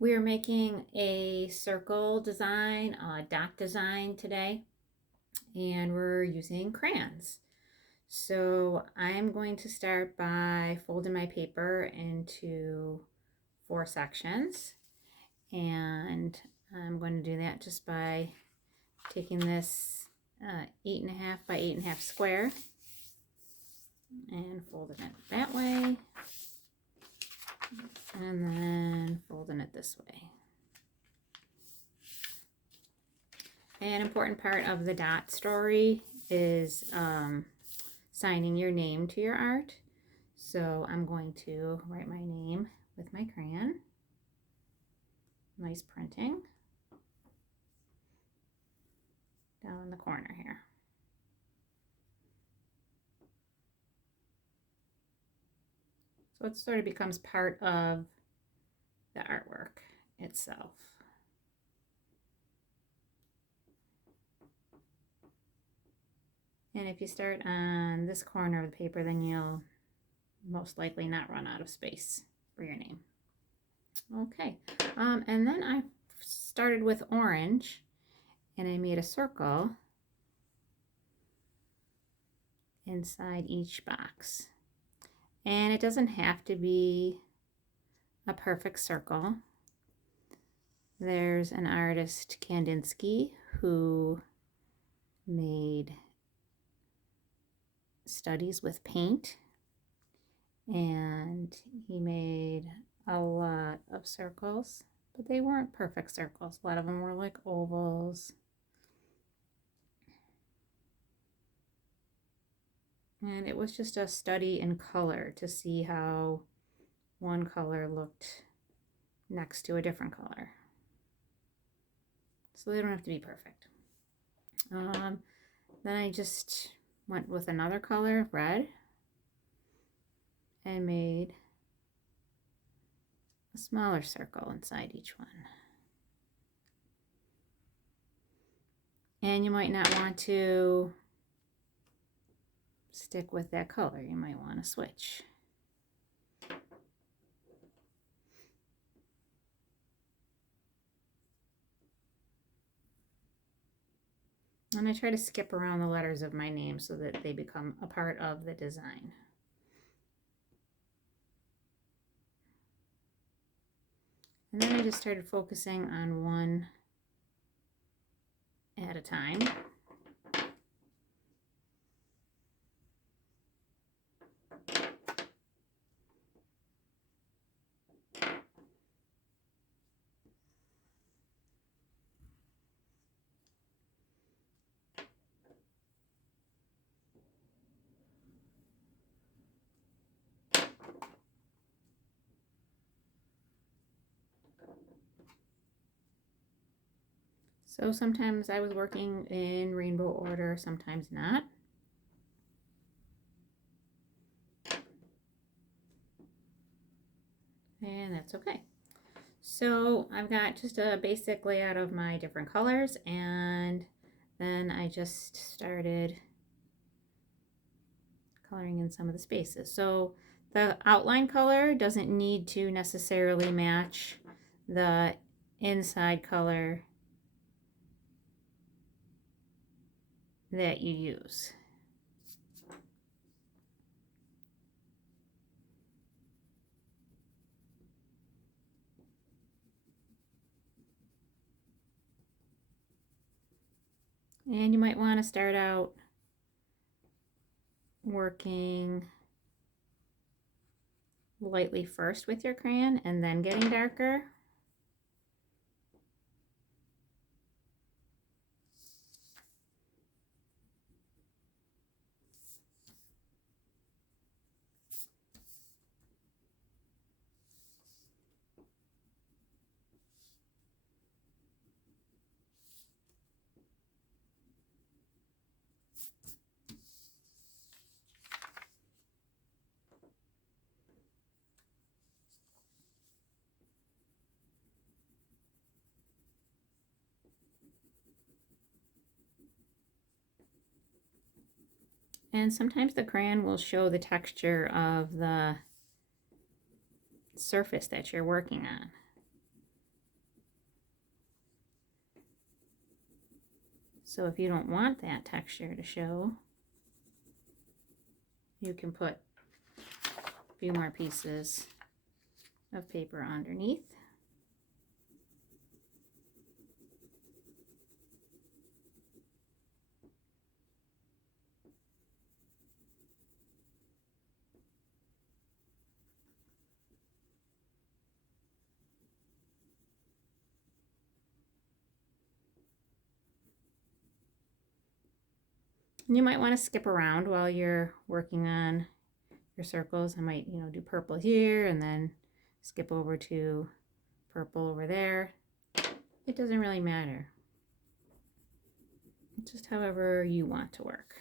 We are making a circle design, a dot design today, and we're using crayons. So I'm going to start by folding my paper into 4 sections, and I'm going to do that just by taking this 8.5 by 8.5 square and folding it that way, and then folding it this way. An important part of the dot story is signing your name to your art. So I'm going to write my name with my crayon. Nice printing down in the corner here. So it sort of becomes part of the artwork itself. And if you start on this corner of the paper, then you'll most likely not run out of space for your name. Okay, and then I started with orange, and I made a circle inside each box. And it doesn't have to be a perfect circle. There's an artist, Kandinsky, who made studies with paint, and he made a lot of circles, but they weren't perfect circles. A lot of them were like ovals. And it was just a study in color to see how one color looked next to a different color. So they don't have to be perfect. Then I just went with another color, red, and made a smaller circle inside each one. And you might not want to stick with that color. You might want to switch. And I try to skip around the letters of my name so that they become a part of the design. And then I just started focusing on one at a time. So sometimes I was working in rainbow order, sometimes not. And that's okay. So I've got just a basic layout of my different colors, and then I just started coloring in some of the spaces. So the outline color doesn't need to necessarily match the inside color that you use. And you might want to start out working lightly first with your crayon and then getting darker. And sometimes the crayon will show the texture of the surface that you're working on. So if you don't want that texture to show, you can put a few more pieces of paper underneath. And you might want to skip around while you're working on your circles. I might, do purple here and then skip over to purple over there. It doesn't really matter. It's just however you want to work.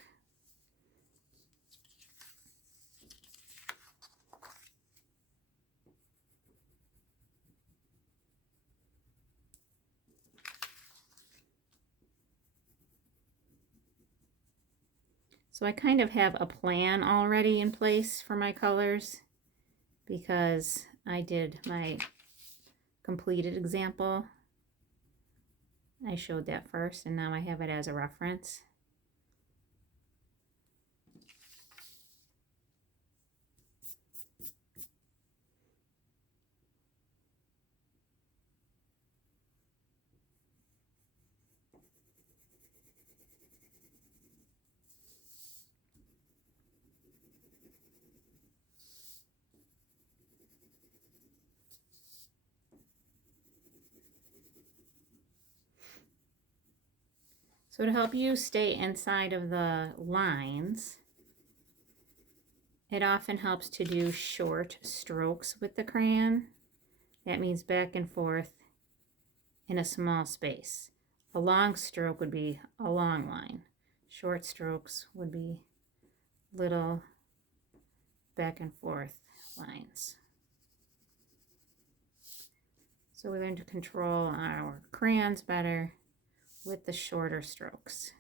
So I kind of have a plan already in place for my colors because I did my completed example. I showed that first and now I have it as a reference. So to help you stay inside of the lines, it often helps to do short strokes with the crayon. That means back and forth in a small space. A long stroke would be a long line. Short strokes would be little back and forth lines. So we learn to control our crayons better with the shorter strokes.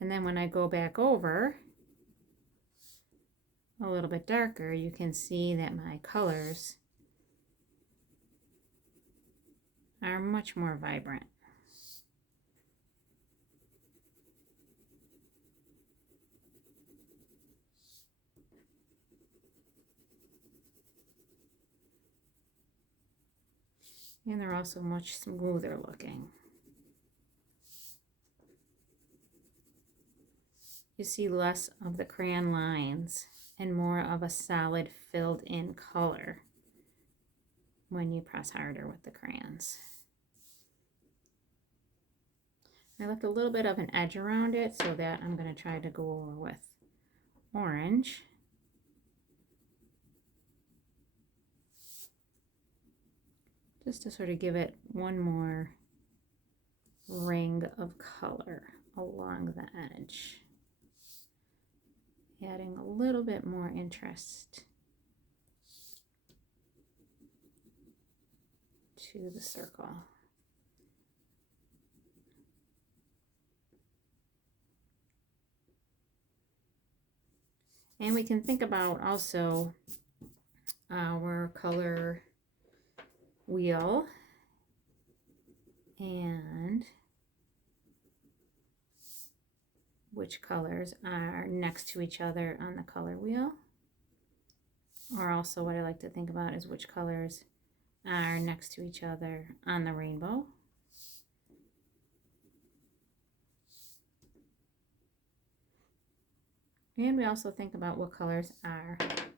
And then when I go back over a little bit darker, you can see that my colors are much more vibrant. And they're also much smoother looking. You see less of the crayon lines and more of a solid filled in color when you press harder with the crayons. I left a little bit of an edge around it so that I'm going to try to go over with orange. Just to sort of give it one more ring of color along the edge. Adding a little bit more interest to the circle. And we can think about also our color wheel and which colors are next to each other on the color wheel. Or also what I like to think about is which colors are next to each other on the rainbow. And we also think about what colors are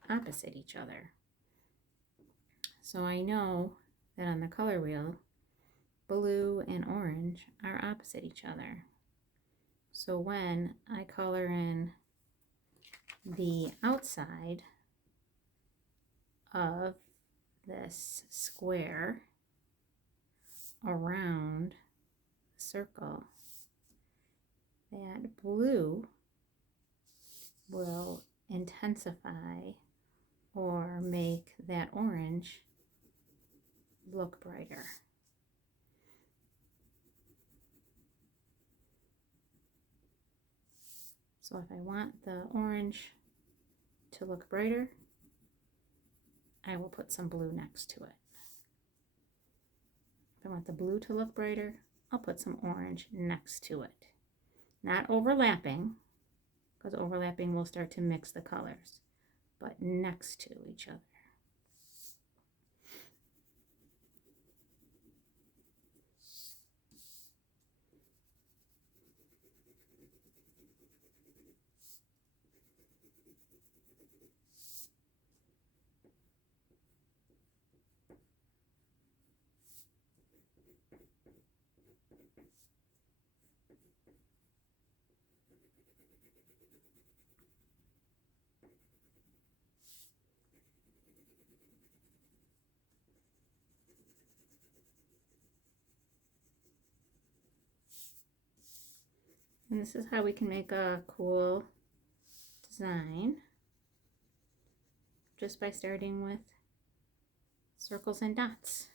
opposite each other. So I know that on the color wheel, blue and orange are opposite each other. So when I color in the outside of this square around the circle, that blue will intensify or make that orange look brighter. So if I want the orange to look brighter, I will put some blue next to it. If I want the blue to look brighter, I'll put some orange next to it. Not overlapping, because overlapping will start to mix the colors, but next to each other. And this is how we can make a cool design, just by starting with circles and dots.